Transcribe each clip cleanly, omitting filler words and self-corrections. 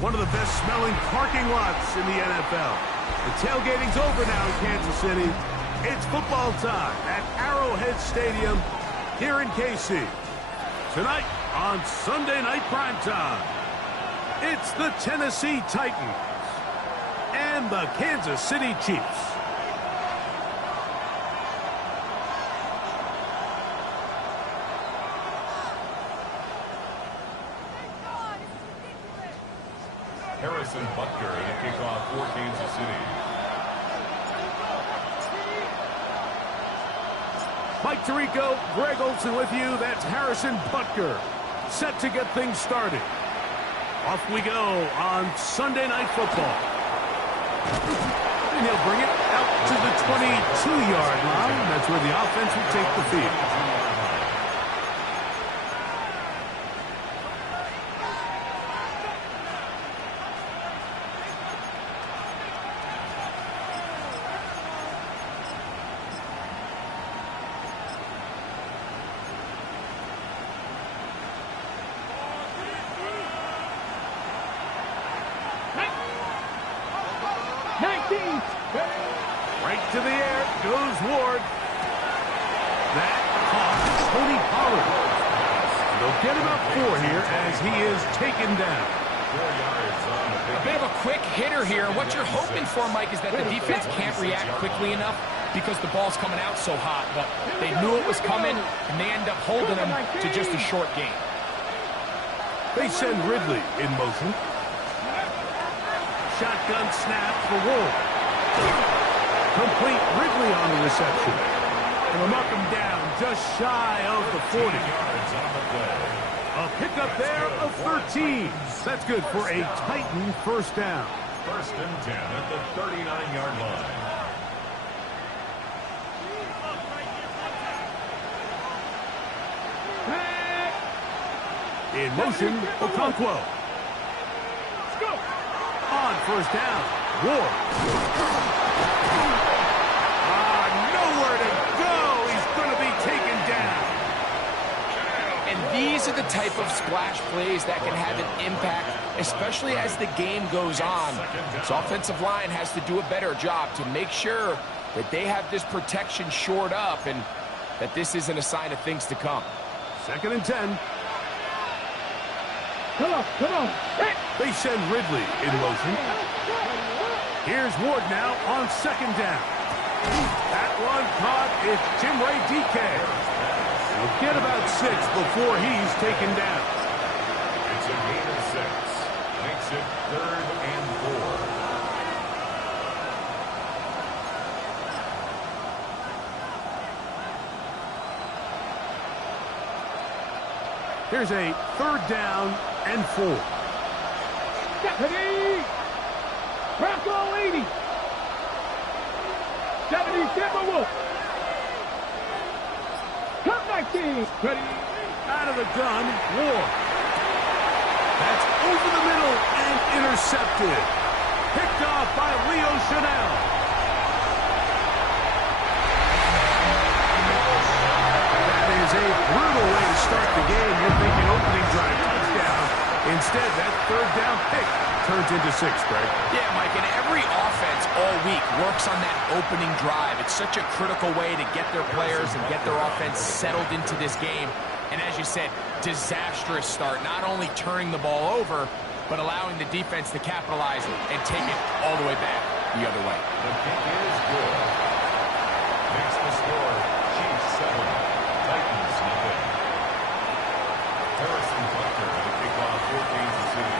One of the best-smelling parking lots in the NFL. The tailgating's over now in Kansas City. It's football time at Arrowhead Stadium here in KC. Tonight on Sunday Night Primetime, it's the Tennessee Titans and the Kansas City Chiefs. Harrison Butker to kick off for Kansas City. Mike Tirico, Greg Olsen with you. That's Harrison Butker, set to get things started. Off we go on Sunday Night Football. And he'll bring it out to the 22-yard line. That's where the offense will take the field. Right to the air goes Ward. That cost Tony Pollard. They'll get about 4 here as he is taken down. 4 yards on the pick. A bit of a quick hitter here. What you're hoping for, Mike, is that the defense can't react quickly enough because the ball's coming out so hot. But they knew it was coming, and they end up holding them to just a short game. They send Ridley in motion. Shotgun snap for Ward. Complete. Ridley on the reception. And they'll knock him down just shy of the 40. A pickup there of 13. That's good for a Titan first down. 1st and 10 at the 39-yard line. In motion, Okonkwo. On first down, Ward. Nowhere to go. He's going to be taken down. And these are the type of splash plays that can have an impact, especially as the game goes on. This offensive line has to do a better job to make sure that they have this protection shored up and that this isn't a sign of things to come. 2nd and 10. Come on. Hey. They send Ridley in motion. Here's Ward now on 2nd down. That one caught. It's Jim Ray DK. He'll get about 6 before he's taken down. It's a gain of 6. Makes it 3rd and 4. Here's a 3rd down and 4. Deputy! Bronco 80! 70 Timberwolf! Come 19! Ready? Out of the gun, Ward. That's over the middle and intercepted. Picked off by Leo Chanel. That is a brutal way to start the game. You're thinking opening drive touchdown. Instead, that 3rd down pick turns into 6, Greg. Yeah, Mike, and every offense all week works on that opening drive. It's such a critical way to get their players and get their offense settled into this game. And as you said, disastrous start, not only turning the ball over, but allowing the defense to capitalize and take it all the way back the other way. The kick is good. Makes the score Chiefs 7, Titans nothing. Harrison Butker to kick off for Kansas City.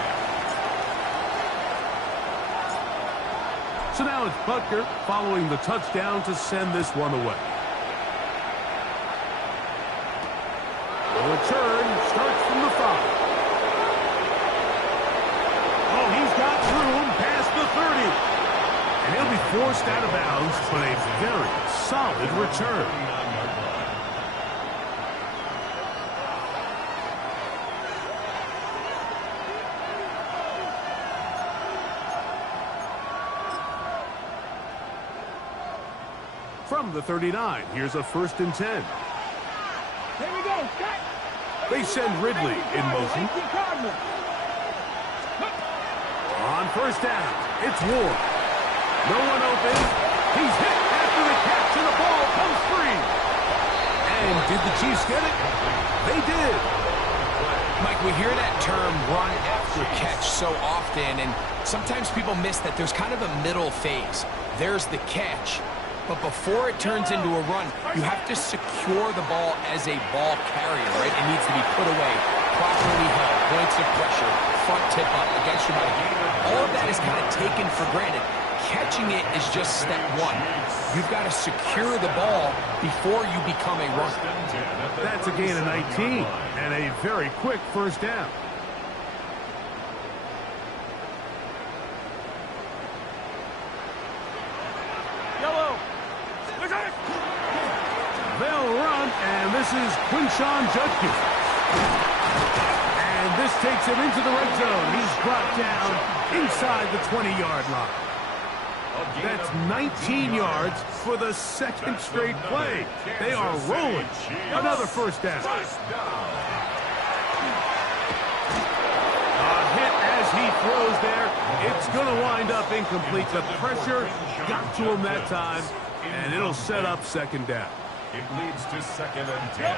So now it's Butker following the touchdown to send this one away. The return starts from the 5. Oh, he's got room past the 30. And he'll be forced out of bounds, but a very solid return. From the 39, here's a 1st and 10. Here we go. Cut. They send Ridley in motion. On 1st down, it's Ward. No one open. He's hit after the catch, and the ball comes free. And did the Chiefs get it? They did. Mike, we hear that term run after catch so often, and sometimes people miss that there's kind of a middle phase. There's the catch, but before it turns into a run, you have to secure the ball as a ball carrier, right? It needs to be put away, properly held, points of pressure, front tip up against your body. All of that is kind of taken for granted. Catching it is just step one. You've got to secure the ball before you become a runner. That's a gain of 19 and a very quick 1st down. Yellow. They'll run, and this is Quinshawn Judkins. And this takes him into the red zone. He's brought down inside the 20-yard line. That's 19 yards for the 2nd straight play. They are rolling. Another 1st down. A hit as he throws there. It's going to wind up incomplete. The pressure got to him that time, and it'll set up 2nd down. It leads to 2nd and 10.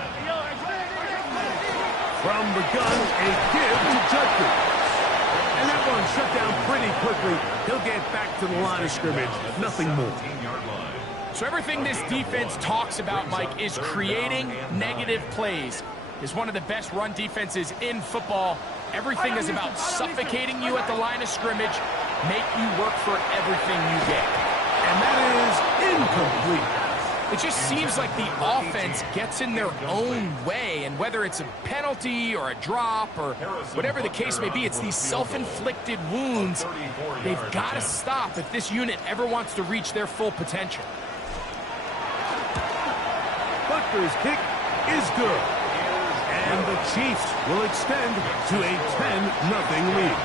From the gun, a give to Judkins. And that one shut down pretty quickly. He'll get back to the line of scrimmage. Nothing more. So everything this defense talks about, Mike, is creating negative plays. Is one of the best run defenses in football. Everything is about suffocating you at the line of scrimmage, make you work for everything you get. And that is incomplete. It just seems like the offense gets in their own way, and whether it's a penalty or a drop or whatever the case may be, it's these self-inflicted wounds. They've got to stop if this unit ever wants to reach their full potential. Butker's kick is good. And the Chiefs will extend to a 10-0 lead.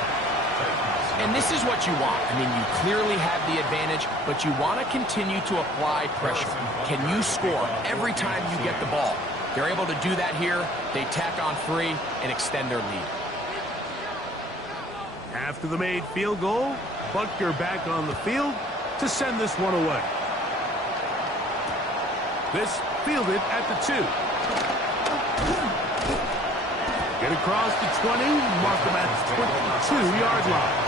And this is what you want. I mean, you clearly have the advantage, but you want to continue to apply pressure. Can you score every time you get the ball? They're able to do that here. They tack on 3 and extend their lead. After the made field goal, Butker back on the field to send this one away. This fielded at the 2. Get across the 20, mark them at the 22-yard line.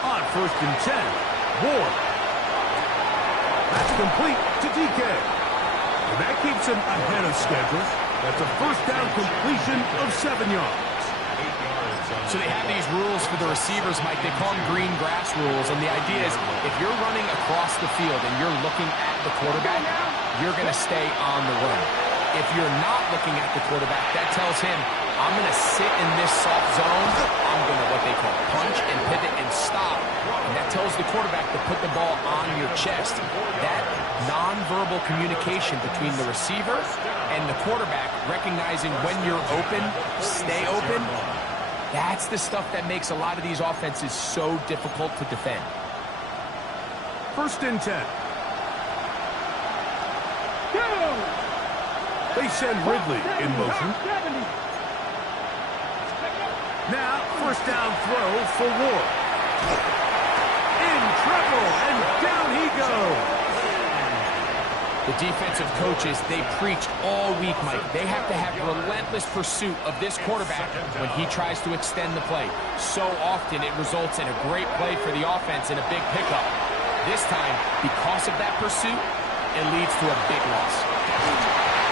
On 1st and 10, Ward. That's complete to DK. And that keeps him ahead of schedule. That's a 1st down completion of 7 yards. So they have these rules for the receivers, Mike. They call them green grass rules. And the idea is if you're running across the field and you're looking at the quarterback, you're going to stay on the run. If you're not looking at the quarterback, that tells him, I'm going to sit in this soft zone. I'm going to what they call punch and pivot and stop. And that tells the quarterback to put the ball on your chest. That nonverbal communication between the receiver and the quarterback, recognizing when you're open, stay open, that's the stuff that makes a lot of these offenses so difficult to defend. 1st and 10. They send Ridley in motion. Now, first down throw for Ward. In trouble, and down he goes. The defensive coaches, they preach all week, Mike. They have to have relentless pursuit of this quarterback when he tries to extend the play. So often it results in a great play for the offense and a big pickup. This time, because of that pursuit, it leads to a big loss.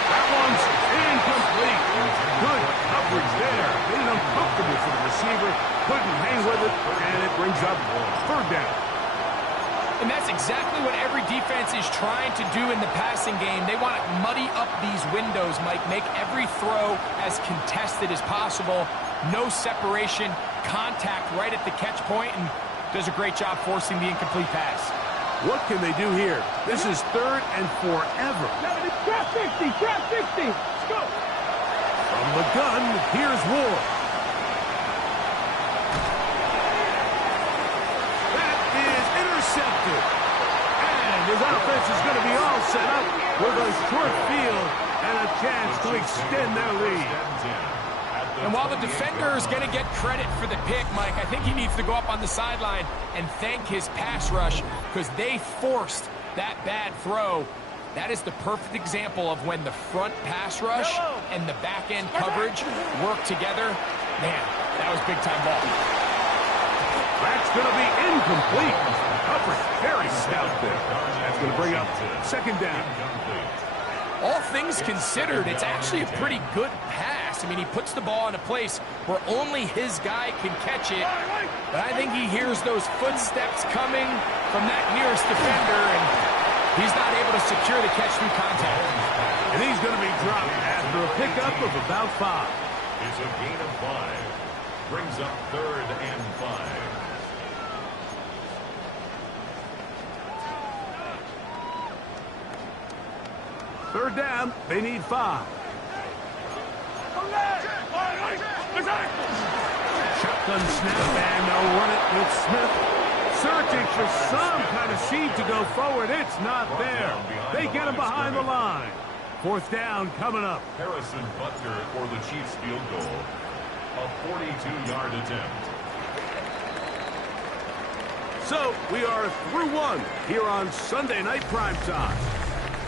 That one's incomplete. Good coverage there. Made it uncomfortable for the receiver. Couldn't hang with it, and it brings up third down. And that's exactly what every defense is trying to do in the passing game. They want to muddy up these windows, Mike, make every throw as contested as possible. No separation, contact right at the catch point, and does a great job forcing the incomplete pass. What can they do here? This is third and forever. Trap 60, trap 60. Let's go. From the gun, here's Ward. That is intercepted. And his offense is going to be all set up with a short field and a chance to extend their lead. And while the defender is going to get credit for the pick, Mike, I think he needs to go up on the sideline and thank his pass rush because they forced that bad throw. That is the perfect example of when the front pass rush and the back-end coverage work together. Man, that was big-time ball. That's going to be incomplete. Coverage very stout there. That's going to bring up second down. All things considered, it's actually a pretty good pass. I mean, he puts the ball in a place where only his guy can catch it. But I think he hears those footsteps coming from that nearest defender, and he's not able to secure the catch through contact. And he's going to be dropped after a pickup of about 5. It's a gain of 5. Brings up third and 5. Third down, they need 5. Shotgun snap, and they'll run it with Smith. Searching for some kind of seed to go forward. It's not there. They get him behind the line. Fourth down coming up. Harrison Butker for the Chiefs field goal. A 42-yard attempt. So we are through one here on Sunday Night Primetime.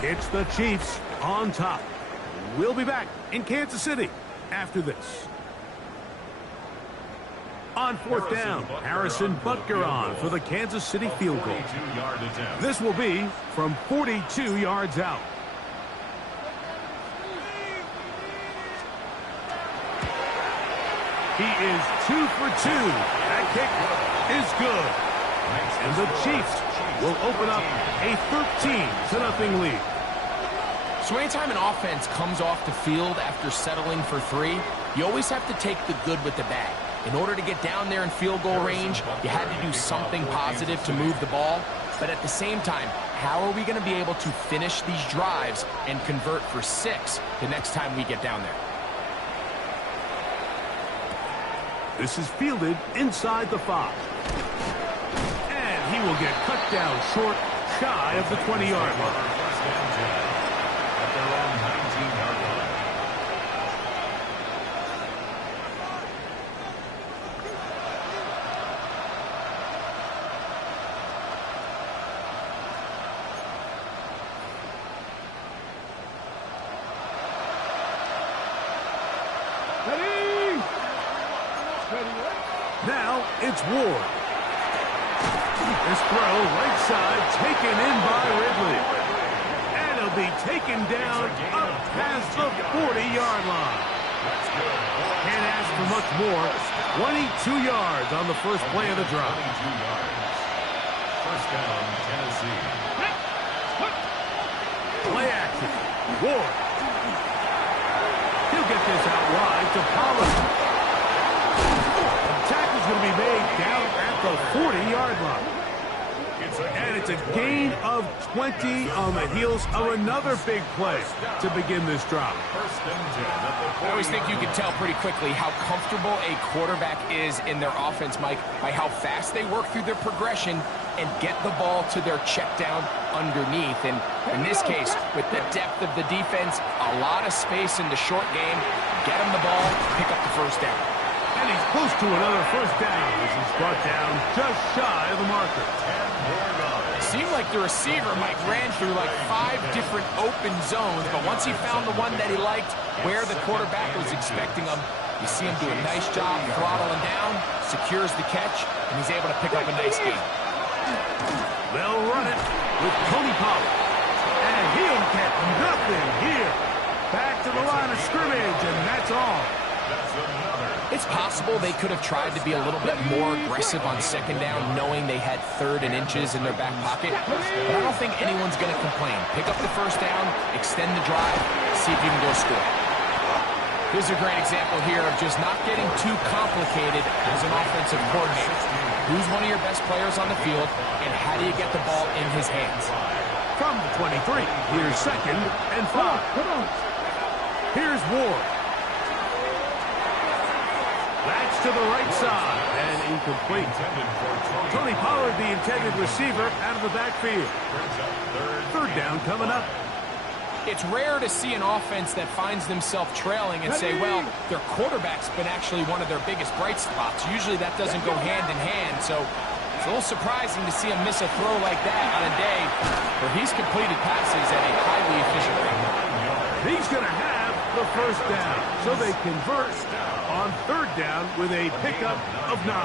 It's the Chiefs on top. We'll be back in Kansas City after this. On fourth down, Harrison Butker on for the Kansas City field goal. This will be from 42 yards out. He is 2 for 2. That kick is good. And the Chiefs will open up a 13-0 lead. So anytime an offense comes off the field after settling for 3, you always have to take the good with the bad. In order to get down there in field goal range, you had to do something positive to move the ball. But at the same time, how are we going to be able to finish these drives and convert for 6 the next time we get down there? This is fielded inside the 5. And he will get cut down short, shy of the 20-yard line. At their own 19-yard line. Now it's Ward. This throw right side taken in by Ridley. And it'll be taken down up past the 40-yard line. Can't ask for much more. 22 yards on the first play of the drive. 22 yards. First down, Tennessee. Play action. Ward. He'll get this out wide to Pollard. Tackle's going to be made down at the 40-yard line. And it's a gain of 20 on the heels of another big play to begin this drive. I always think you can tell pretty quickly how comfortable a quarterback is in their offense, Mike, by how fast they work through their progression and get the ball to their check down underneath. And in this case, with the depth of the defense, a lot of space in the short game, get him the ball, pick up the first down. And he's close to another first down as he's brought down just shy of the marker. It seemed like the receiver, Mike, ran through like 5 different open zones, but once he found the one that he liked, where the quarterback was expecting him, you see him do a nice job throttling down, secures the catch, and he's able to pick up a nice gain. They'll run it with Tony Pollard. And he'll get nothing here. Back to the line of scrimmage, and that's all. It's possible they could have tried to be a little bit more aggressive on second down, knowing they had 3rd and inches in their back pocket. But I don't think anyone's going to complain. Pick up the first down, extend the drive, see if you can go score. Here's a great example here of just not getting too complicated as an offensive coordinator. Who's one of your best players on the field, and how do you get the ball in his hands? From the 23, here's 2nd and 5. Here's Ward. That's to the right side, and incomplete. Tony Pollard, the intended receiver, out of the backfield. 3rd down coming up. It's rare to see an offense that finds themselves trailing and say, well, their quarterback's been actually one of their biggest bright spots. Usually that doesn't go hand in hand, so it's a little surprising to see him miss a throw like that on a day where he's completed passes at a highly efficient rate. He's going to have the first down, so they convert on 3rd down with a pickup of 9.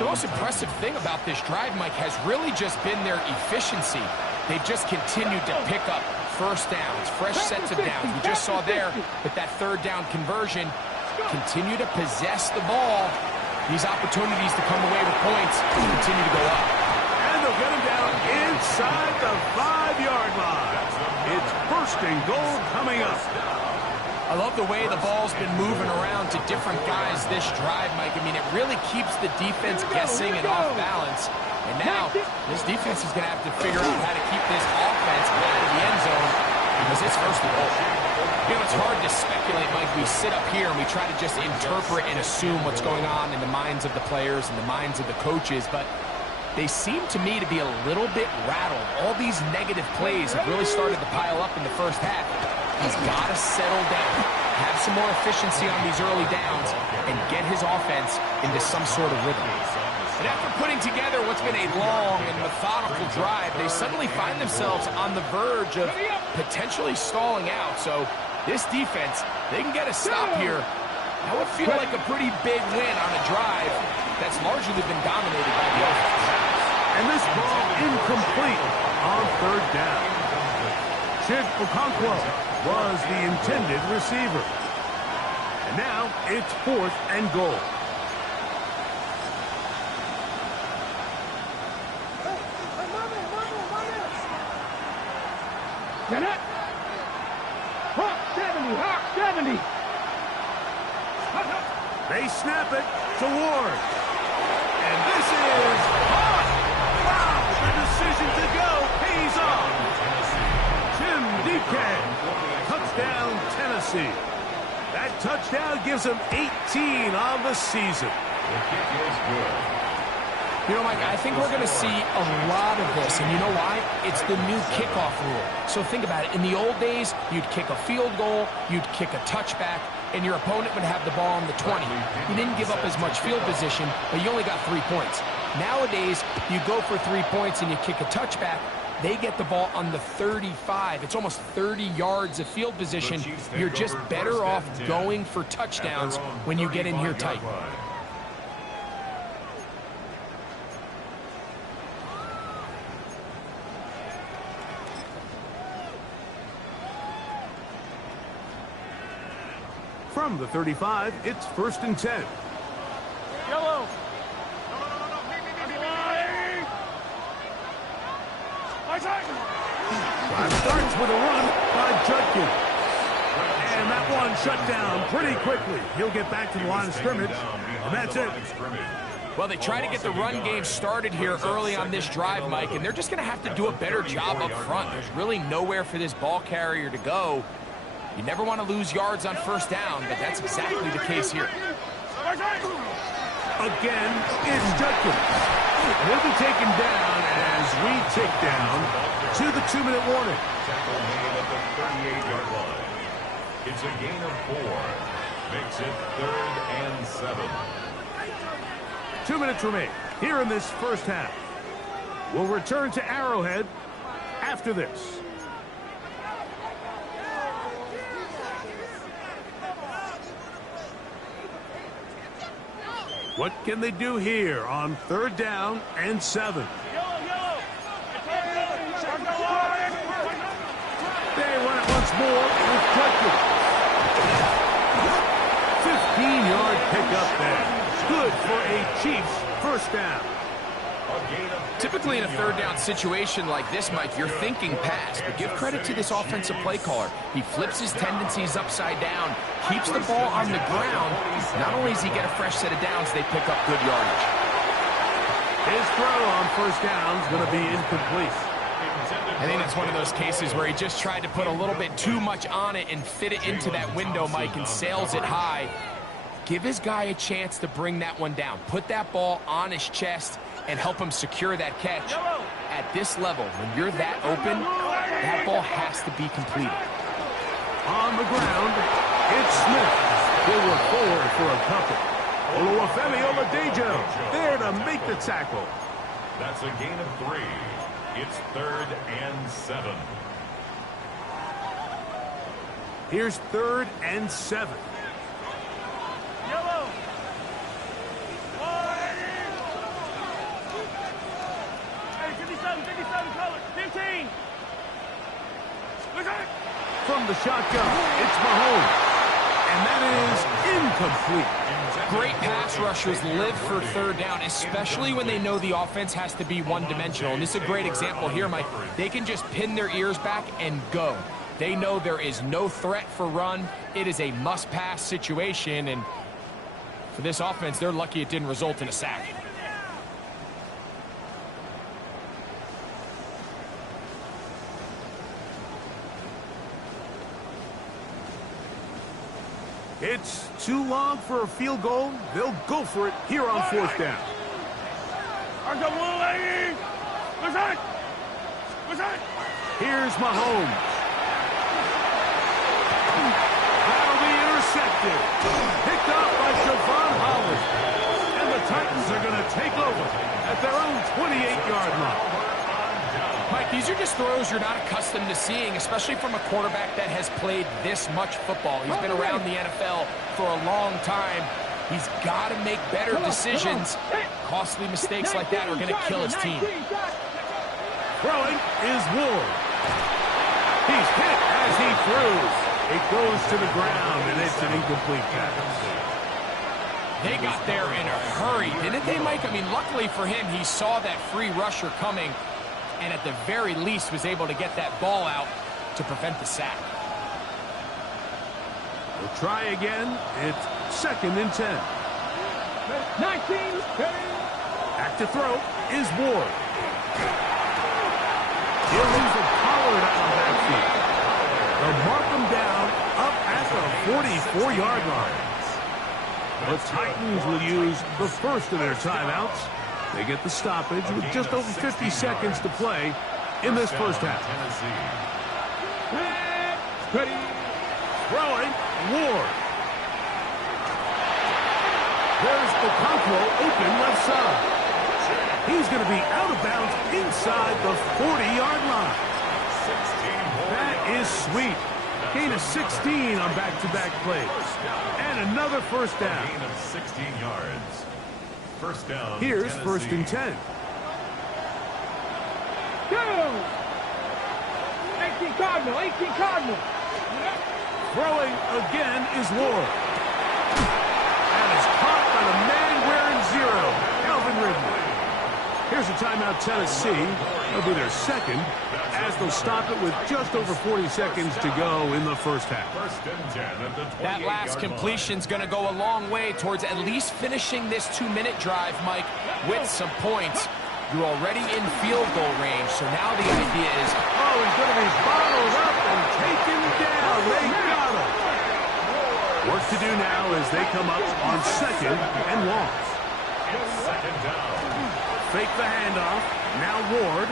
The most impressive thing about this drive, Mike, has really just been their efficiency. They've just continued to pick up first downs, fresh sets of downs. We just saw there with that 3rd down conversion, continue to possess the ball. These opportunities to come away with points continue to go up. And they'll get him down inside the 5-yard line. It's 1st and goal coming up. I love the way the ball's been moving around to different guys this drive, Mike. I mean, it really keeps the defense guessing and off balance. And now, this defense is going to have to figure out how to keep this offense out of the end zone because it's 1st and goal. You know, it's hard to speculate, Mike. We sit up here and we try to just interpret and assume what's going on in the minds of the players and the minds of the coaches, but they seem to me to be a little bit rattled. All these negative plays have really started to pile up in the first half. He's got to settle down, have some more efficiency on these early downs, and get his offense into some sort of rhythm. And after putting together what's been a long and methodical drive, they suddenly find themselves on the verge of potentially stalling out. So this defense, they can get a stop here. That would feel like a pretty big win on a drive that's largely been dominated by the offense. And this ball incomplete on 3rd down. Chig Okonkwo was the intended receiver. And now it's 4th and goal. Hawk 70, Hawk 70. They snap it to Ward. And this is hot. Wow, the decision to go pays off. Jim DK, touchdown Tennessee. That touchdown gives them 18 on the season. The kick is good. You know, Mike, I think we're going to see a lot of this, and you know why? It's the new kickoff rule. So think about it. In the old days, you'd kick a field goal, you'd kick a touchback, and your opponent would have the ball on the 20. You didn't give up as much field position, but you only got 3 points. Nowadays, you go for 3 points and you kick a touchback, they get the ball on the 35. It's almost 30 yards of field position. You're just better off going for touchdowns when you get in here tight. From the 35, it's 1st and 10. Yellow. Drive starts with a run by Judkins. And that one shut down pretty quickly. He'll get back to the line of scrimmage, and that's it. Well, they try to get the run game started here early on this drive, Mike, and they're just going to have to do a better job up front. There's really nowhere for this ball carrier to go. You never want to lose yards on 1st down, but that's exactly the case here. Again, it's Judkins. And he'll be taken down as we tick down to the 2-minute warning. Tackle made at the 38-yard line. It's a gain of 4. Makes it 3rd and 7. 2 minutes remain here in this first half. We'll return to Arrowhead after this. What can they do here on 3rd down and 7? They run it once more with Judkins. 15-yard pickup there. Good for a Chiefs first down. Typically in a 3rd down situation like this, Mike, you're thinking pass, but give credit to this offensive play caller. He flips his tendencies upside down, keeps the ball on the ground. Not only does he get a fresh set of downs, they pick up good yardage. His throw on first down is going to be incomplete. I think that's one of those cases where he just tried to put a little bit too much on it and fit it into that window, Mike, and sails it high. Give his guy a chance to bring that one down. Put that ball on his chest and help him secure that catch. At this level, when you're that open, that ball has to be completed. On the ground, it's Smith. They were forward for a couple. Oluwafemi Oladejo there to make the tackle. That's a gain of 3. It's 3rd and 7. Here's 3rd and 7. Yellow. Hey, 57 color. 15. From the shotgun, it's Mahomes. And that is incomplete. Great pass rushers live for 3rd down, especially when they know the offense has to be one-dimensional. And this is a great example here, Mike. They can just pin their ears back and go. They know there is no threat for run. It is a must-pass situation, and for this offense, they're lucky it didn't result in a sack. It's too long for a field goal. They'll go for it here on 4th down. Here's Mahomes. That'll be intercepted. Picked up by Javon Holland. And the Titans are going to take over at their own 28-yard line. Mike, these are just throws you're not accustomed to seeing, especially from a quarterback that has played this much football. He's been around the NFL for a long time. He's got to make better decisions. Costly mistakes like that are going to kill his team. Throwing is Ward. He's hit as he throws. It goes to the ground, and it's an incomplete pass. They got there in a hurry, didn't they, Mike? I mean, luckily for him, he saw that free rusher coming, and at the very least was able to get that ball out to prevent the sack. We'll try again. It's 2nd and 10. 19. Back to throw is Ward. He'll lose a Pollard out of backfield. They'll mark him down up at the 44-yard line. The Titans will use the first of their timeouts. They get the stoppage with just over 50 seconds to play in this first half. Ready. Throwing, Ward. There's Okonkwo open left side. He's going to be out of bounds inside the 40-yard line. That is sweet. Gain of 16 on back-to-back plays. And another first down. Gain of 16 yards. First down. Here's Tennessee. 1st and 10. Go. 18 Cardinal. 18 Cardinal. Throwing again is Ward. And it's caught by the man wearing 0, Calvin Ridley. Here's a timeout, Tennessee. It'll be their 2nd, as they'll stop it with just over 40 seconds to go in the first half. First and 10 at the 28-yard That last completion's going to go a long way towards at least finishing this 2-minute drive, Mike, with some points. You're already in field goal range, so now the idea is... Oh, he's going to be bottled up and taken down. They got him. Work to do now as they come up on 2nd and long. Second down. Fake the handoff. Now Ward.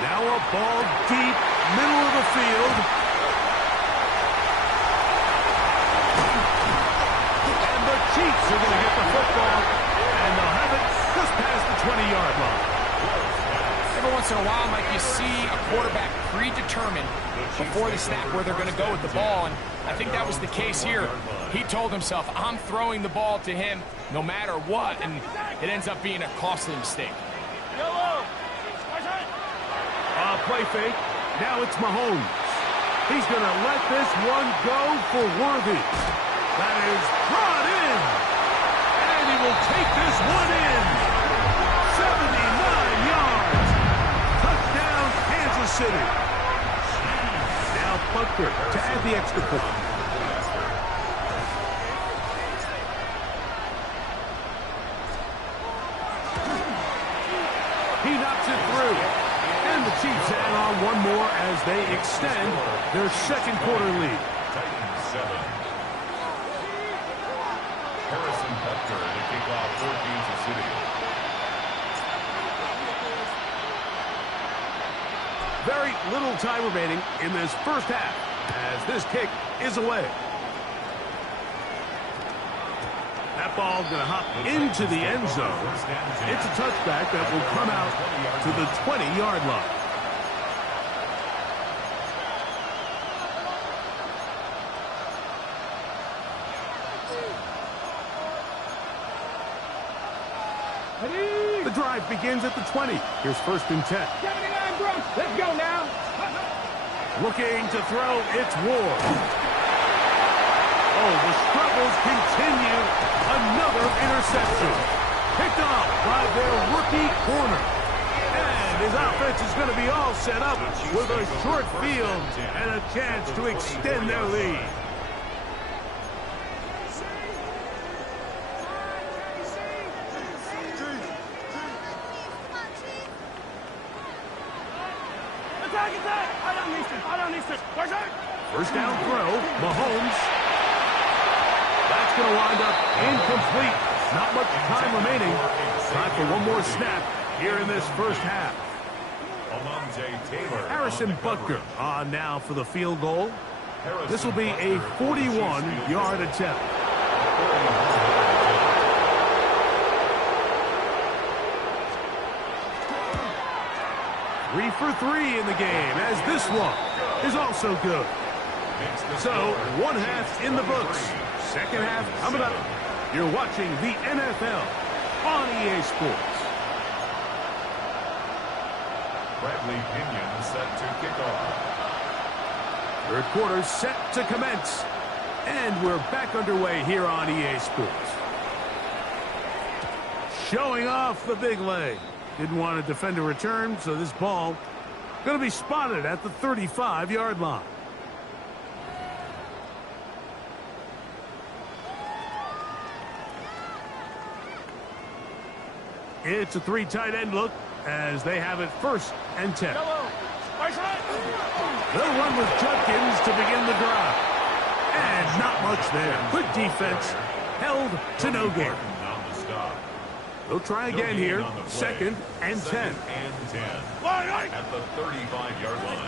Now a ball deep, middle of the field. And the Chiefs are going to get the football. And they'll have it just past the 20-yard line. Every once in a while, Mike, you see a quarterback predetermined before the snap where they're going to go with the ball, and I think that was the case here. He told himself, I'm throwing the ball to him no matter what, and it ends up being a costly mistake. Play fake. Now it's Mahomes. He's going to let this one go for Worthy. That is brought in. And he will take this one in. 79 yards. Touchdown, Kansas City. Now Butker to add the extra point. He knocks it through. And the Chiefs add on one more as they extend their second quarter lead. Titans 7. Harrison Butker to kick off for Kansas City. Very little time remaining in this first half as this kick is away. That ball going to hop into the end zone. It's a touchback that will come out to the 20-yard line. The drive begins at the 20. Here's 1st and 10. 79, bro. Let's go now. Looking to throw, it's Ward. Oh, the struggles continue. Another interception. Picked off by their rookie corner. And his offense is going to be all set up with a short field and a chance to extend their lead. First down throw, Mahomes. That's going to wind up incomplete. Not much time remaining. Time for one more snap here in this first half. Harrison Butker on now for the field goal. This will be a 41-yard attempt. Three for 3 in the game, as this one is also good. So, one half in the books. Second half coming up. You're watching the NFL on EA Sports. Bradley Pinion set to kick off. Third quarter set to commence. And we're back underway here on EA Sports. Showing off the big leg. Didn't want to defend a return, so this ball going to be spotted at the 35-yard line. It's a 3 tight end look as they have it 1st and 10. They'll run with Judkins to begin the drive. And not much there. Good defense. Held to no gain. They'll try again here. 2nd and 10. At the 35-yard line.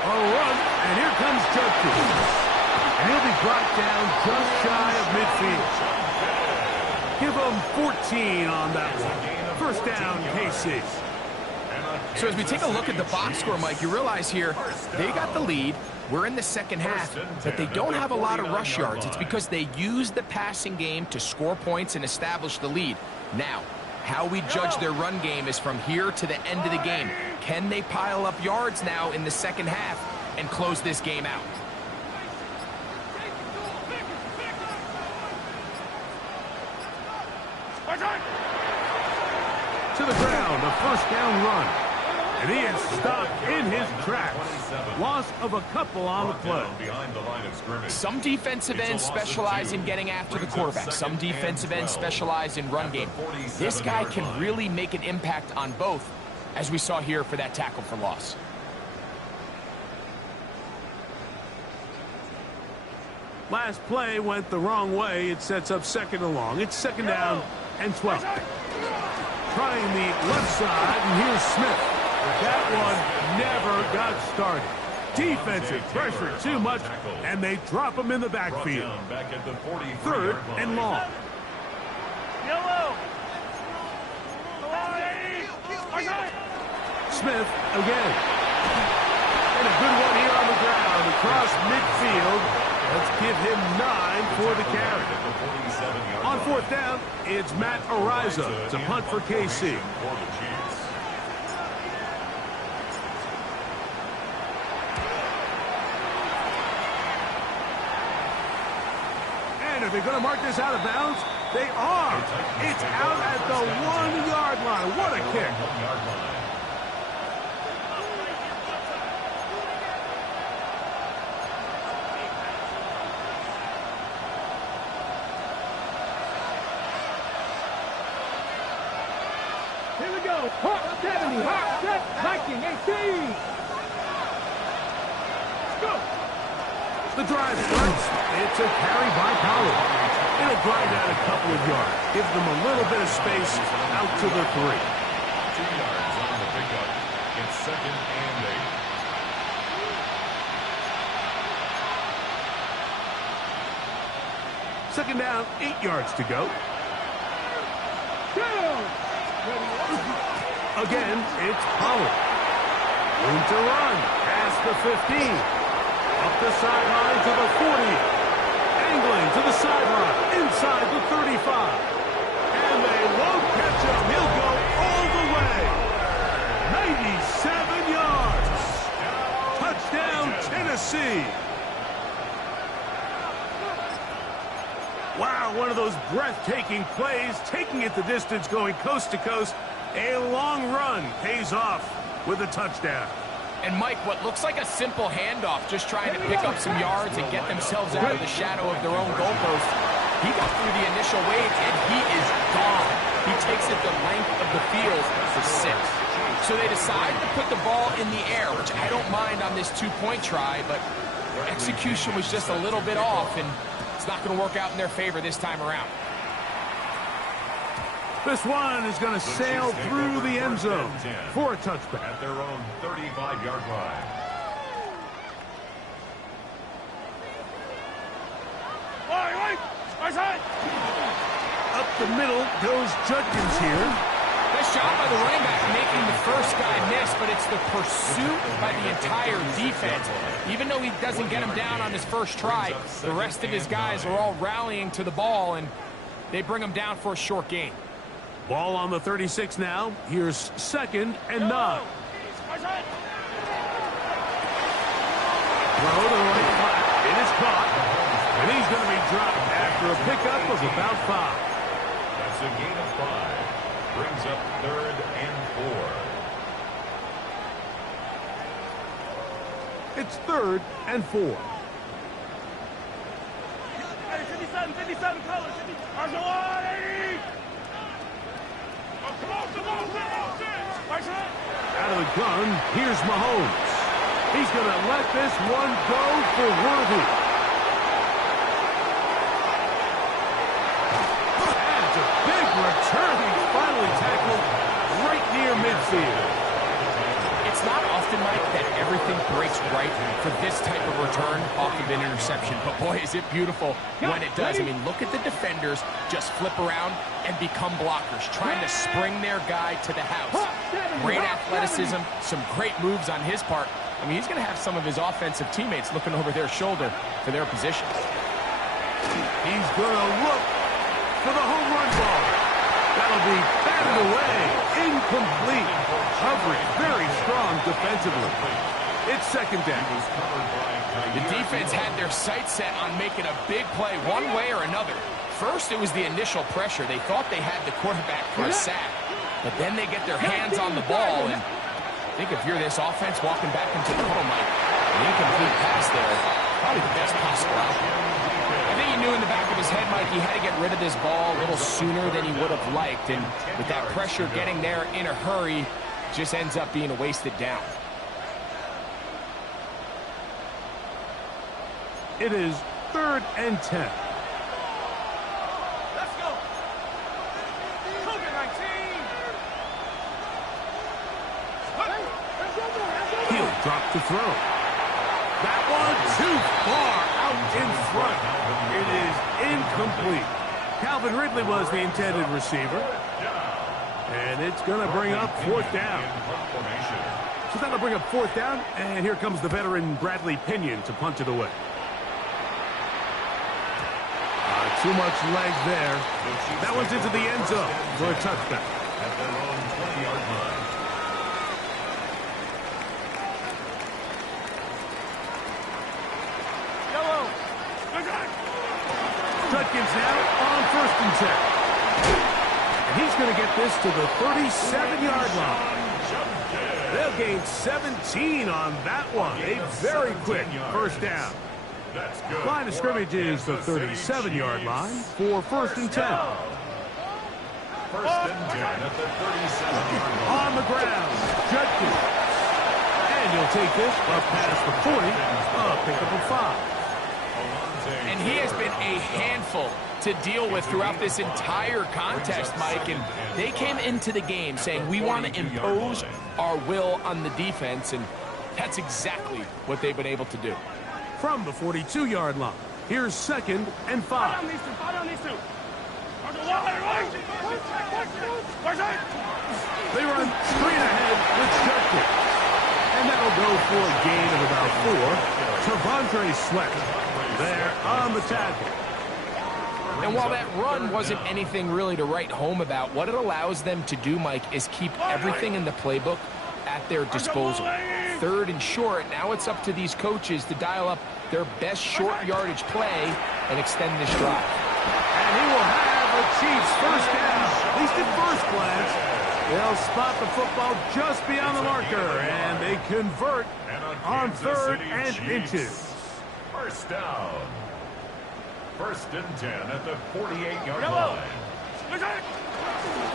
A run, and here comes Judkins. And he'll be brought down just shy of midfield. Give them 14 on that one. 1st down, KC. So as we take a look at the box score, Mike, you realize here they got the lead. We're in the second half, but they don't have a lot of rush yards. It's because they use the passing game to score points and establish the lead. Now, how we judge their run game is from here to the end of the game. Can they pile up yards now in the second half and close this game out? To the ground, a 1st down run. And he is stopped in his tracks. Loss of a couple on the play. Some defensive ends specialize in getting after the quarterback. Some defensive ends specialize in run game. This guy can really make an impact on both, as we saw here for that tackle for loss. Last play went the wrong way. It sets up second and long. It's second down and 12. Trying the left side, and here's Smith. But that one never got started. Defensive pressure too much, and they drop him in the backfield. Third and long. Smith again. And a good one here on the ground across midfield. Let's give him 9 for the carry. On fourth down, it's Matt Ariza to punt for KC. And are they going to mark this out of bounds? They are. It's out at the 1-yard line. What a kick. Here we go. Hawk 70, Hawk set, Viking 18. Let's go. The drive starts. It's a carry by Pollard. It'll grind out a couple of yards. Gives them a little bit of space out to the 3. 2 yards on the pickup. It's second and 8. Second down, 8 yards to go. Again, it's Pollard. Room to run. Past the 15. Up the sideline to the 40. Angling to the sideline. Inside the 35. And they won't catch him. He'll go all the way. 97 yards. Touchdown, Tennessee. Wow, one of those breathtaking plays, taking it the distance, going coast to coast. A long run pays off with a touchdown. And Mike, what looks like a simple handoff, just trying to pick up some yards and get themselves out of the shadow of their own goalpost. He got through the initial wave, and he is gone. He takes it the length of the field for 6. So they decide to put the ball in the air, which I don't mind on this 2-point try, but their execution was just a little bit off, and it's not going to work out in their favor this time around. This one is going to sail through the end zone for a touchback. At their own 35-yard line. Up the middle goes Judkins here. Nice job by the running back making the first guy miss, but it's the pursuit by the entire defense. Even though he doesn't get him down on his first try, the rest of his guys are all rallying to the ball, and they bring him down for a short gain. Ball on the 36 now. Here's second and 9. Throw to the right flat. It is caught. And he's going to be dropped after a pickup of about 5. That's a gain of 5. Brings up third and 4. It's third and 4. 57 colors. Out of the gun, here's Mahomes. He's going to let this one go for Worthy. That's a big return. He's finally tackled right near midfield. It's not often, Mike, that everything breaks right for this type of return off of an interception. But, boy, is it beautiful when it does. I mean, look at the defenders just flip around and become blockers, trying to spring their guy to the house. Great athleticism, some great moves on his part. I mean, he's going to have some of his offensive teammates looking over their shoulder for their positions. He's going to look for the home run ball. That'll be batted away. Incomplete. Coverage very strong defensively. It's second down. The defense had their sights set on making a big play one way or another. First, it was the initial pressure. They thought they had the quarterback for a sack. But then they get their hands on the ball, and I think if you're this offense walking back into the huddle, Mike, an incomplete pass there, probably the best possible outcome. I think he knew in the back of his head, Mike, he had to get rid of this ball a little sooner than he would have liked, and with that pressure getting there in a hurry, just ends up being a wasted down. It is 3rd and 10. Let's go. He'll drop to throw. That one too far out in front. It is incomplete. Calvin Ridley was the intended receiver. And it's going to bring up 4th down. So that'll bring up 4th down. And here comes the veteran Bradley Pinion to punt it away. Too much leg there. That one's into the end zone for a touchback. At their own 20-yard line. Judkins now on 1st and 10. And he's going to get this to the 37-yard line. They'll gain 17 on that one. A very quick 1st down. Line of scrimmage is the 37-yard line for 1st and 10. 1st and 10 at the 37-yard line. On the ground, Judkins. And he'll take this up past the 40, pick up a 5. And he has been a handful to deal with throughout this entire contest, Mike. And they came into the game saying, we want to impose our will on the defense. And that's exactly what they've been able to do. From the 42-yard line, here's 2nd and 5. They run straight ahead with Judkins. And that'll go for a gain of about 4. Tavondre Sweat there on the tackle. And while that run wasn't anything really to write home about, what it allows them to do, Mike, is keep everything in the playbook at their disposal. 3rd and short, now it's up to these coaches to dial up their best short yardage play and extend this drive. And he will have the Chiefs 1st down, at least at first glance. They'll spot the football just beyond the marker, and they convert on 3rd and inches. 1st down. 1st and 10 at the 48-yard line.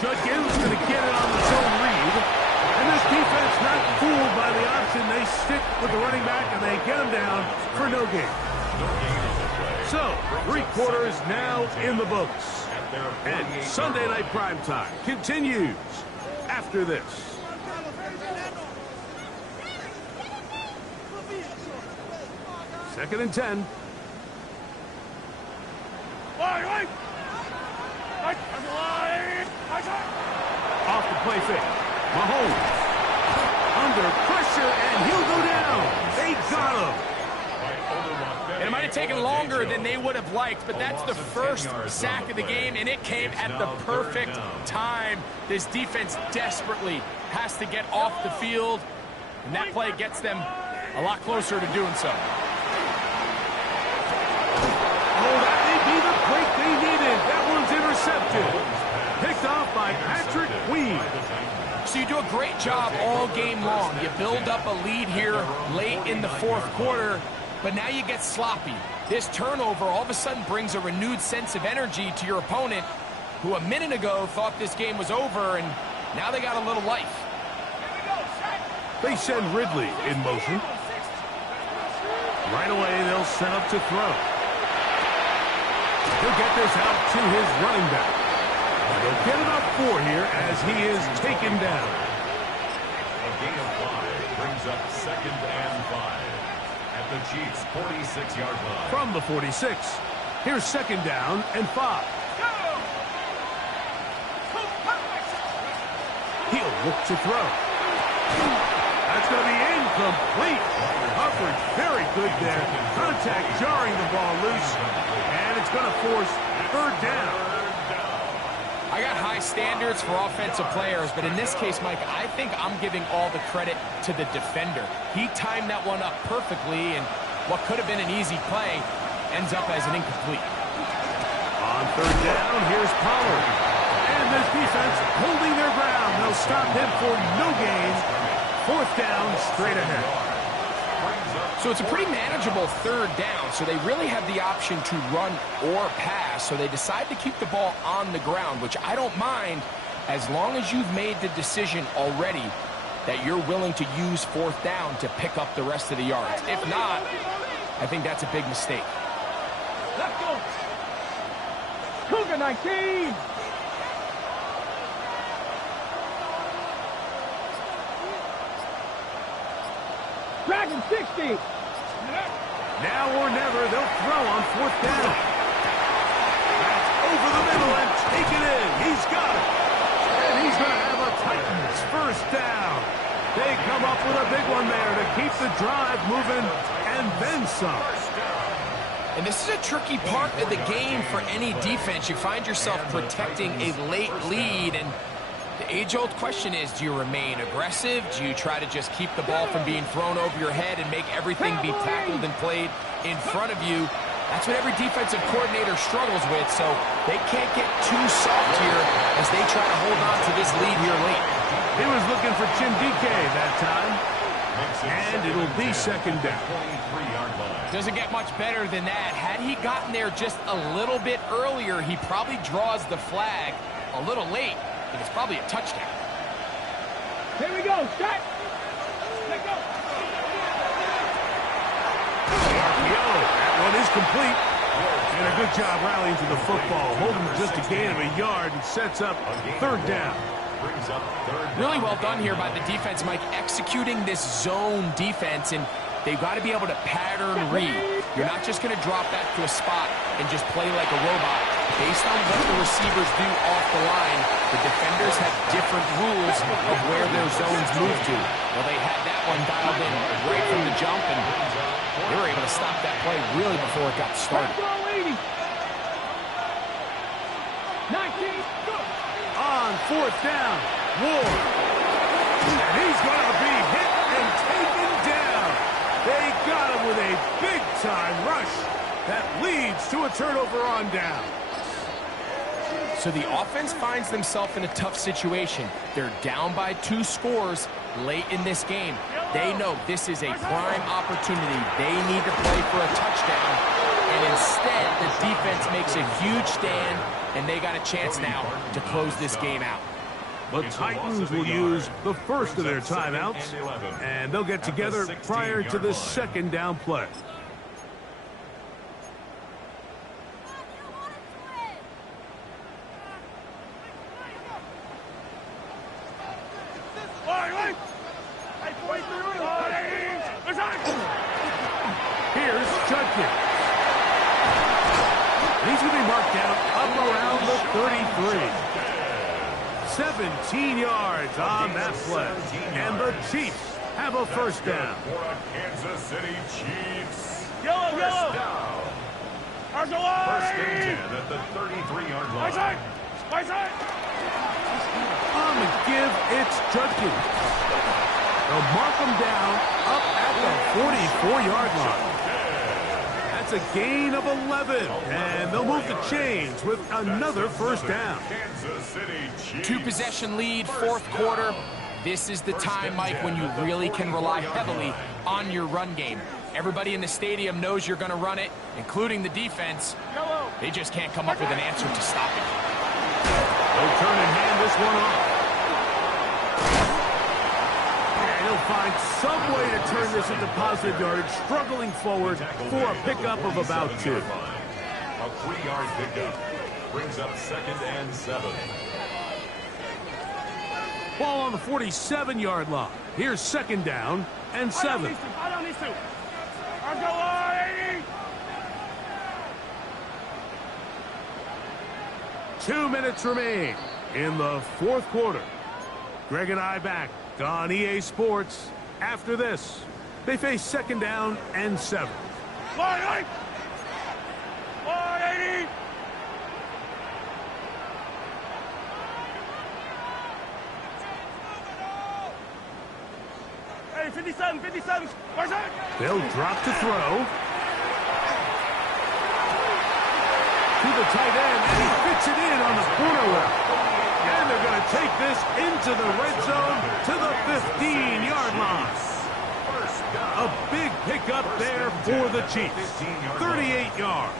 Judkins going to get it on the zone read. And this defense not fooled by the option. They stick with the running back, and they get him down for no gain. So, 3 quarters now in the books. And Sunday Night Primetime continues after this. Second and 10. Off the play fake. Mahomes. Under pressure, and he'll go down. They got him. And it might have taken longer than they would have liked, but that's the first sack of the game, and it came at the perfect time. This defense desperately has to get off the field, and that play gets them a lot closer to doing so. Oh, that may be the break they needed. That one's intercepted. Picked off by Patrick Queen. So you do a great job all game long. You build up a lead here late in the 4th quarter, but now you get sloppy. This turnover all of a sudden brings a renewed sense of energy to your opponent, who a minute ago thought this game was over, and now they got a little life. They send Ridley in motion. Right away, they'll set up to throw. He'll get this out to his running back. And they'll get about 4 here as he is taken down. A gain of 5 brings up 2nd and 5 at the Chiefs' 46-yard line. From the 46, here's 2nd down and 5. He'll look to throw. That's going to be incomplete. Coverage very good there. Contact jarring the ball loose. And it's going to force 3rd down. I got high standards for offensive players, but in this case, Mike, I think I'm giving all the credit to the defender. He timed that one up perfectly, and what could have been an easy play ends up as an incomplete. On 3rd down, here's Pollard. And this defense holding their ground. They'll stop him for no gain. 4th down, straight ahead. So it's a pretty manageable 3rd down, so they really have the option to run or pass, so they decide to keep the ball on the ground, which I don't mind as long as you've made the decision already that you're willing to use 4th down to pick up the rest of the yards. If not, I think that's a big mistake. Let's go. Cougar 19. Dragon 60. Now or never, they'll throw on 4th down. That's over the middle and taken in. He's got it. And he's going to have a Titans first down. They come up with a big one there to keep the drive moving and then some. And this is a tricky part of the game for any defense. You find yourself protecting a late lead, and the age-old question is, do you remain aggressive? Do you try to just keep the ball from being thrown over your head and make everything be tackled and played in front of you? That's what every defensive coordinator struggles with, so they can't get too soft here as they try to hold on to this lead here late. He was looking for Jim DK that time, and it'll be 2nd down. Doesn't get much better than that. Had he gotten there just a little bit earlier, he probably draws the flag a little late. And it's probably a touchdown. Here we go. Start. Let go. RPO. That one is complete. And a good job rallying to the football. Holding just a gain of a yard and sets up 3rd down. Really well done here by the defense, Mike, executing this zone defense, and they've got to be able to pattern read. You're not just going to drop that to a spot and just play like a robot. Based on what the receivers do off the line, the defenders have different rules of where their zones move to. Well, they had that one dialed in right from the jump, and they were able to stop that play really before it got started. 19. On 4th down, Ward. And he's going to be hit and taken down. They got him with a big-time rush that leads to a turnover on down. So the offense finds themselves in a tough situation. They're down by 2 scores late in this game. They know this is a prime opportunity. They need to play for a touchdown. And instead, the defense makes a huge stand, and they got a chance now to close this game out. The Titans will use the first of their timeouts, and they'll get together prior to the 2nd down play. Here's Judkins. He's going to be marked down up around the 33. 17 yards on that play. And the Chiefs have a first down. Kansas City Chiefs. Yellow. First and 10 at the 33-yard line. My side. On the give, it's Judkins. They'll mark him down up at the 44-yard line. That's a gain of 11, and they'll move the chains with another first down. 2-possession lead, 4th quarter. This is the time, Mike, when you really can rely heavily on your run game. Everybody in the stadium knows you're going to run it, including the defense. They just can't come up with an answer to stop it. They'll turn and hand this one off. And he'll find some way to turn this into positive yardage, struggling forward for a pickup of about 2. A 3-yard pickup brings up 2nd and 7. Ball on the 47-yard line. Here's 2nd down and 7. I don't need to. I'll go on, 80. 2 minutes remain in the 4th quarter. Greg and I back on EA Sports. After this, they face 2nd down and 7. 80. Hey, 57. Where's that? They'll drop to throw. To the tight end, and he fits it in on the corner route. And they're going to take this into the red zone to the 15-yard line. A big pickup there for the Chiefs. 38 yards.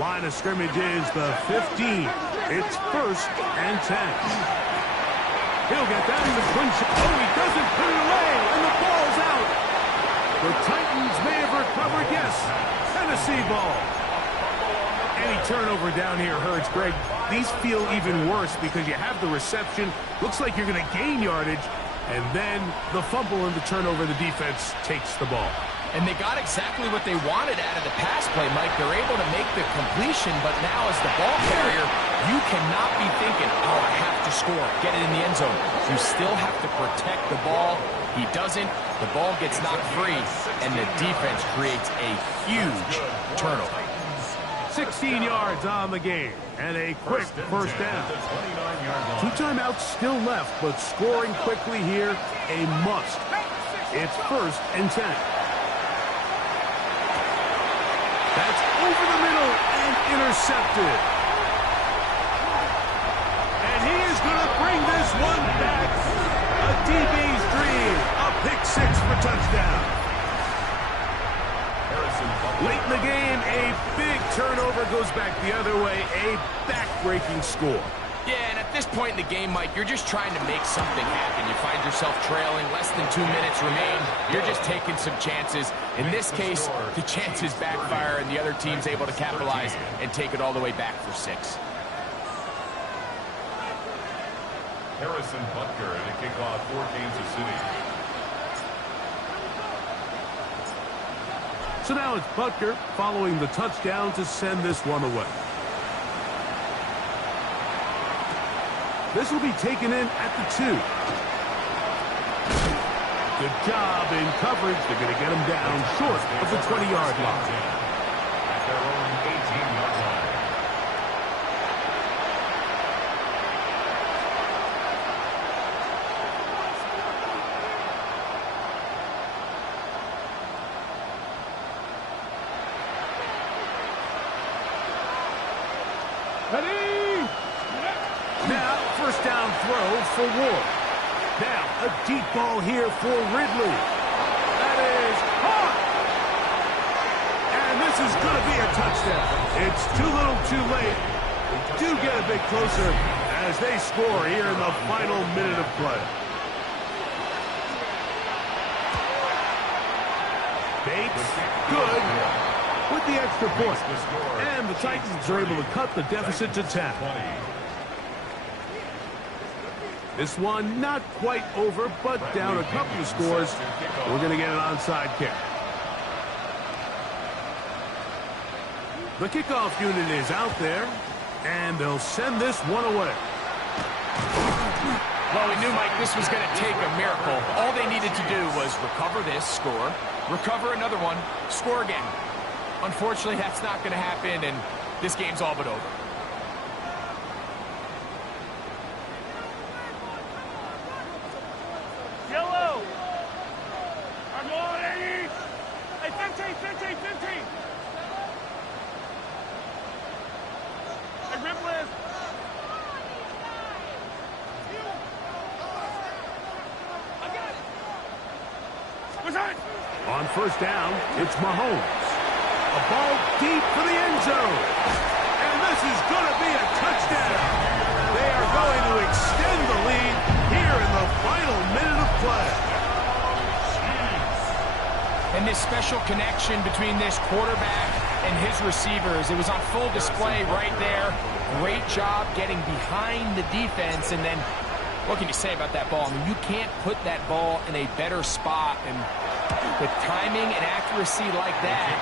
Line of scrimmage is the 15. It's 1st and 10. He'll get that in the clinch. Oh, he doesn't put it away, and the ball's out. The Titans may have recovered, yes. Tennessee ball. Any turnover down here hurts, Greg. These feel even worse because you have the reception. Looks like you're going to gain yardage. And then the fumble and the turnover, the defense takes the ball. And they got exactly what they wanted out of the pass play, Mike. They're able to make the completion, but now as the ball carrier, you cannot be thinking, oh, I have to score, get it in the end zone. You still have to protect the ball. He doesn't. The ball gets knocked free, and the defense creates a huge turnover. 16 yards on the game, and a quick first down. 2 timeouts still left, but scoring quickly here, a must. It's 1st and 10. That's over the middle and intercepted. And he is going to bring this one back. A DB's dream. A pick 6 for touchdown. Late in the game, a big turnover goes back the other way. A back-breaking score. Yeah, and at this point in the game, Mike, you're just trying to make something happen. You find yourself trailing, less than 2 minutes remain. You're just taking some chances. In this case, the chances backfire, and the other team's able to capitalize and take it all the way back for 6. Harrison Butker to kick off for Kansas City. So now it's Butker following the touchdown to send this one away. This will be taken in at the 2. Good job in coverage. They're going to get him down short of the 20-yard line. At their own 18-yard line. Now, first down throw for Ward. Now, a deep ball here for Ridley. That is caught. And this is going to be a touchdown. It's too little too late. Do get a bit closer as they score here in the final minute of play. Bates, good, with the extra point. And the Titans are able to cut the deficit to 10. This one not quite over, but down a couple of scores. We're going to get an onside kick. The kickoff unit is out there, and they'll send this one away. Well, we knew, Mike, this was going to take a miracle. All they needed to do was recover this, score, recover another one, score again. Unfortunately, that's not going to happen, and this game's all but over. Yellow. I'm on 80. Hey, 15. Hey, Ripley. I got it. What's that? On first down, it's Mahomes. A ball deep for the end zone. And this is going to be a touchdown. They are going to extend the lead here in the final minute of play. And this special connection between this quarterback and his receivers, it was on full display right there. Great job getting behind the defense. And then, what can you say about that ball? I mean, you can't put that ball in a better spot. And with timing and accuracy like that,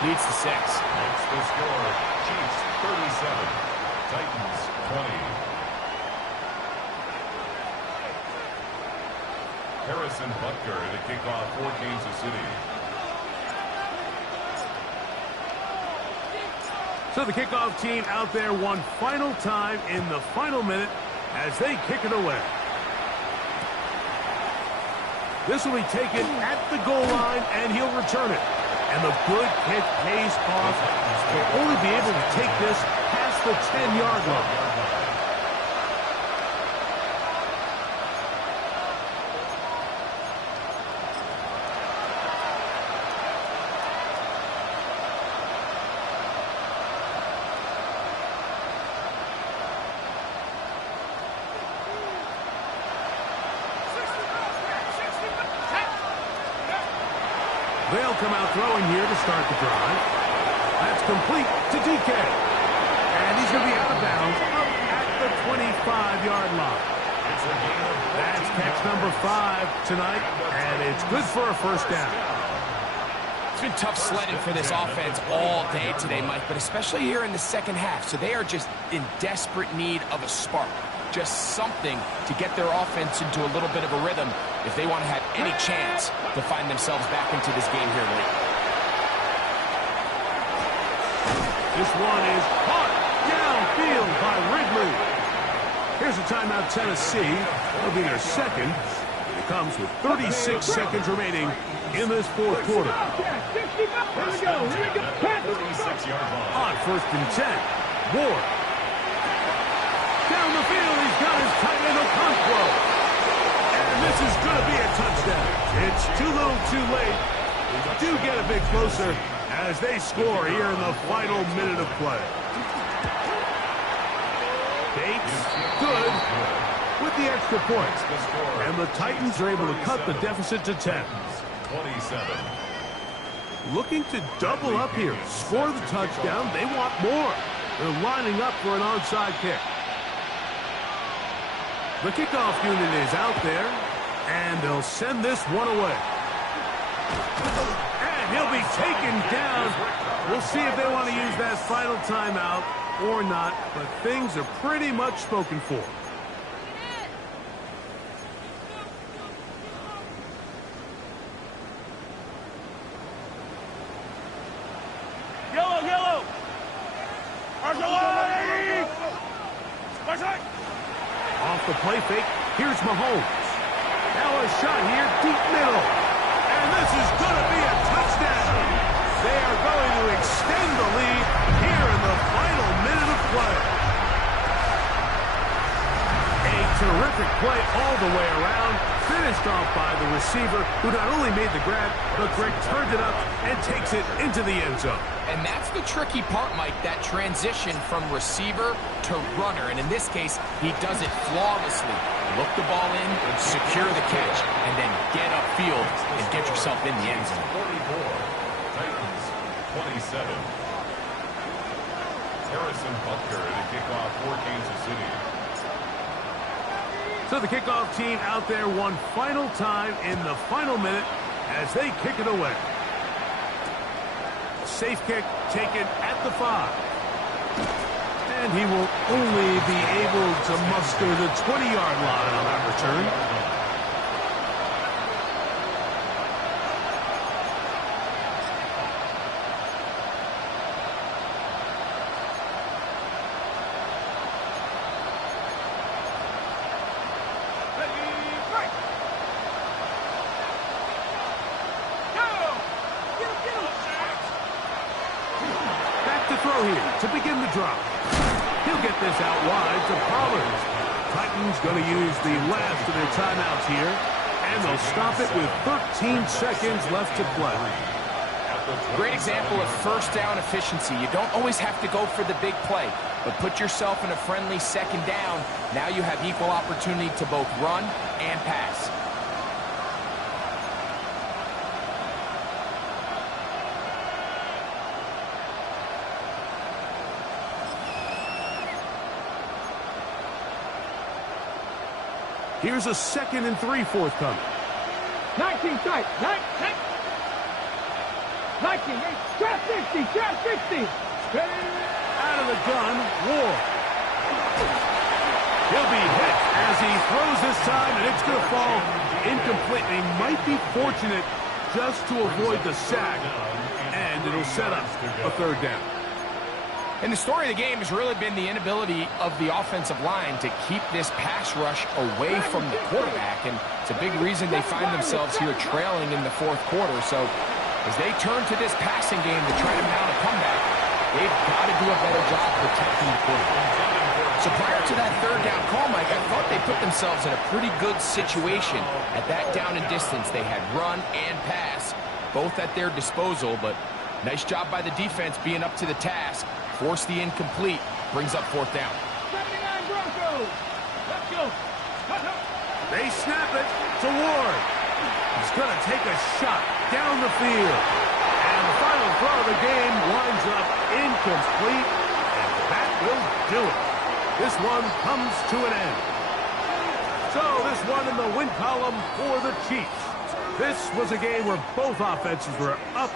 leads to 6. That's the score. Chiefs 37, Titans 20. Harrison Butker to kick off for Kansas City. So the kickoff team out there one final time in the final minute as they kick it away. This will be taken at the goal line, and he'll return it. And the good kick pays off. They'll only be able to take this past the 10-yard line. They'll come out throwing here to start the drive. That's complete to DK. And he's going to be out of bounds up at the 25-yard line. That's catch number 5 tonight, and it's good for a first down. It's been tough sledding for this offense all day today, Mike, but especially here in the second half. So they are just in desperate need of a spark, just something to get their offense into a little bit of a rhythm if they want to have any chance to find themselves back into this game here late. This one is caught downfield by Ridley. Here's a timeout, Tennessee. It'll be their second. It comes with 36 seconds remaining in this fourth quarter. On first and 10, Ward. Down the field, he's got his tight end Okonkwo. And this is going to be a touchdown. It's too little too late. They do get a bit closer as they score here in the final minute of play. Bates, good, with the extra points. And the Titans are able to cut the deficit to 10. 27. Looking to double up here. Score the touchdown. They want more. They're lining up for an onside kick. The kickoff unit is out there, and they'll send this one away. And he'll be taken down. We'll see if they want to use that final timeout or not, but things are pretty much spoken for. Yellow! Off the play fake, here's Mahomes. Now a shot here, deep middle. And this is going to be a touchdown. They are going to extend the lead here in the final minute of play. A terrific play all the way around, finished off by the receiver, who not only made the grab, but Greg turned it up and takes it into the end zone. And that's the tricky part, Mike, that transition from receiver to runner. And in this case, he does it flawlessly. Look the ball in, secure the catch, and then get upfield and get yourself in the end zone. 44. Titans 27. Harrison Butker at a kickoff for Kansas City. So the kickoff team out there one final time in the final minute as they kick it away. Safe kick taken at the 5. And he will only be able to muster the 20-yard line on that return. To begin the drop. He'll get this out wide to Pollard. Titans going to use the last of their timeouts here, and they'll stop it with 13 seconds left to play. Great example of first down efficiency. You don't always have to go for the big play, but put yourself in a friendly second down. Now you have equal opportunity to both run and pass. Here's a 2nd and 3 forthcoming. 19 tight. 19. Trap 60. Out of the gun, Ward. He'll be hit as he throws this time, and it's going to fall incomplete. He might be fortunate just to avoid the sack, and it'll set up a third down. And the story of the game has really been the inability of the offensive line to keep this pass rush away from the quarterback. And it's a big reason they find themselves here trailing in the fourth quarter. So as they turn to this passing game to try to mount a comeback, they've got to do a better job protecting the quarterback. So prior to that third down call, Mike, I thought they put themselves in a pretty good situation. At that down and distance, they had run and pass, both at their disposal. But nice job by the defense being up to the task. Force the incomplete, brings up fourth down. 79 Broncos. Let's go. They snap it to Ward. He's going to take a shot down the field. And the final throw of the game winds up incomplete, and that will do it. This one comes to an end. So this one in the win column for the Chiefs. This was a game where both offenses were up